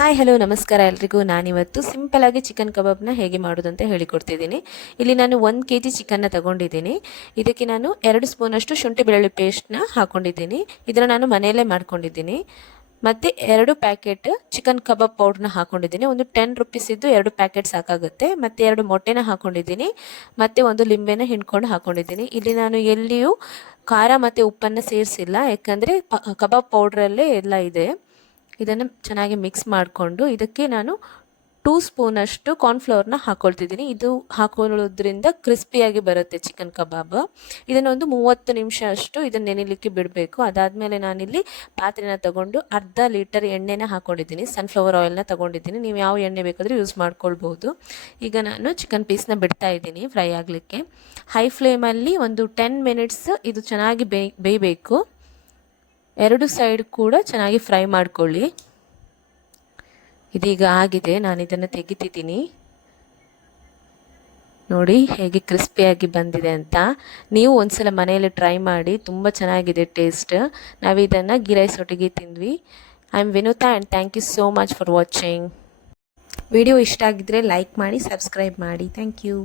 Hi hello ನಮಸ್ಕಾರ ಎಲ್ರಿಗೂ. ನಾನಿವತ್ತು ಸಿಂಪಲ್ ಆಗಿ ಚಿಕನ್ ಕಬಾಬ್ನ ಹೇಗೆ ಮಾಡೋದು ಅಂತ ಹೇಳಿಕೊಡ್ತಿದ್ದೀನಿ. ಇಲ್ಲಿ ನಾನು 1 kg ಚಿಕನ್ನ ತಗೊಂಡಿದ್ದೀನಿ. ಇದಕ್ಕೆ ನಾನು 2 ಸ್ಪೂನಷ್ಟು ಶುಂಠಿ ಬೆಳ್ಳುಳ್ಳಿ ಪೇಸ್ಟ್ನ ಹಾಕೊಂಡಿದ್ದೀನಿ. ಇದನ್ನು ನಾನು ಮನೆಯಲ್ಲೇ ಮಾಡ್ಕೊಂಡಿದ್ದೀನಿ. ಮತ್ತು 2 ಪ್ಯಾಕೆಟ್ ಚಿಕನ್ ಕಬಾಬ್ ಪೌಡ್ರನ್ನ ಹಾಕೊಂಡಿದ್ದೀನಿ. ಒಂದು 10 ರುಪೀಸ್ ಇದ್ದು 2 ಪ್ಯಾಕೆಟ್ ಸಾಕಾಗುತ್ತೆ. ಮತ್ತು 2 ಮೊಟ್ಟೆನ ಹಾಕೊಂಡಿದ್ದೀನಿ. ಮತ್ತು ಒಂದು ಲಿಂಬೆನ ಹಿಂಡ್ಕೊಂಡು ಹಾಕೊಂಡಿದ್ದೀನಿ. ಇಲ್ಲಿ ನಾನು ಎಲ್ಲಿಯೂ ಖಾರ ಮತ್ತು ಉಪ್ಪನ್ನು ಸೇರಿಸಿಲ್ಲ, ಯಾಕಂದರೆ ಕಬಾಬ್ ಪೌಡ್ರಲ್ಲೇ ಎಲ್ಲ ಇದೆ. ಇದನ್ನು ಚೆನ್ನಾಗಿ ಮಿಕ್ಸ್ ಮಾಡಿಕೊಂಡು ಇದಕ್ಕೆ ನಾನು 2 ಸ್ಪೂನಷ್ಟು ಕಾರ್ನ್ಫ್ಲವರ್ನ ಹಾಕ್ಕೊಳ್ತಿದ್ದೀನಿ. ಇದು ಹಾಕೊಳ್ಳೋದ್ರಿಂದ ಕ್ರಿಸ್ಪಿಯಾಗಿ ಬರುತ್ತೆ ಚಿಕನ್ ಕಬಾಬ್. ಇದನ್ನು ಒಂದು 30 ನಿಮಿಷ ಅಷ್ಟು ಇದನ್ನು ನೆನೆಯಲಿಕ್ಕೆ ಬಿಡಬೇಕು. ಅದಾದಮೇಲೆ ನಾನಿಲ್ಲಿ ಪಾತ್ರೆನ ತಗೊಂಡು ಅರ್ಧ ಲೀಟರ್ ಎಣ್ಣೆನ ಹಾಕ್ಕೊಂಡಿದ್ದೀನಿ. ಸನ್ಫ್ಲವರ್ ಆಯಿಲ್ನ ತಗೊಂಡಿದ್ದೀನಿ. ನೀವು ಯಾವ ಎಣ್ಣೆ ಬೇಕಾದರೂ ಯೂಸ್ ಮಾಡ್ಕೊಳ್ಬೋದು. ಈಗ ನಾನು ಚಿಕನ್ ಪೀಸ್ನ ಬಿಡ್ತಾ ಇದ್ದೀನಿ ಫ್ರೈ ಆಗಲಿಕ್ಕೆ. ಹೈ ಫ್ಲೇಮಲ್ಲಿ ಒಂದು 10 ಮಿನಿಟ್ಸ್ ಇದು ಚೆನ್ನಾಗಿ ಬೇಯಬೇಕು. 2 ಸೈಡ್ ಕೂಡ ಚೆನ್ನಾಗಿ ಫ್ರೈ ಮಾಡ್ಕೊಳ್ಳಿ. ಇದೀಗ ಆಗಿದೆ, ನಾನು ಇದನ್ನು ತೆಗಿತಿದ್ದೀನಿ. ನೋಡಿ ಹೇಗೆ ಕ್ರಿಸ್ಪಿಯಾಗಿ ಬಂದಿದೆ ಅಂತ. ನೀವು ಒಂದ್ಸಲ ಮನೆಯಲ್ಲಿ ಟ್ರೈ ಮಾಡಿ, ತುಂಬ ಚೆನ್ನಾಗಿದೆ ಟೇಸ್ಟ್. ನಾವು ಇದನ್ನು ಗೀ ರೈಸ್ ಒಟ್ಟಿಗೆ ತಿಂದ್ವಿ. I am Vinuta and thank you so much for watching. Video ಇಷ್ಟ ಆಗಿದ್ದರೆ ಲೈಕ್ ಮಾಡಿ, ಸಬ್ಸ್ಕ್ರೈಬ್ ಮಾಡಿ. Thank you.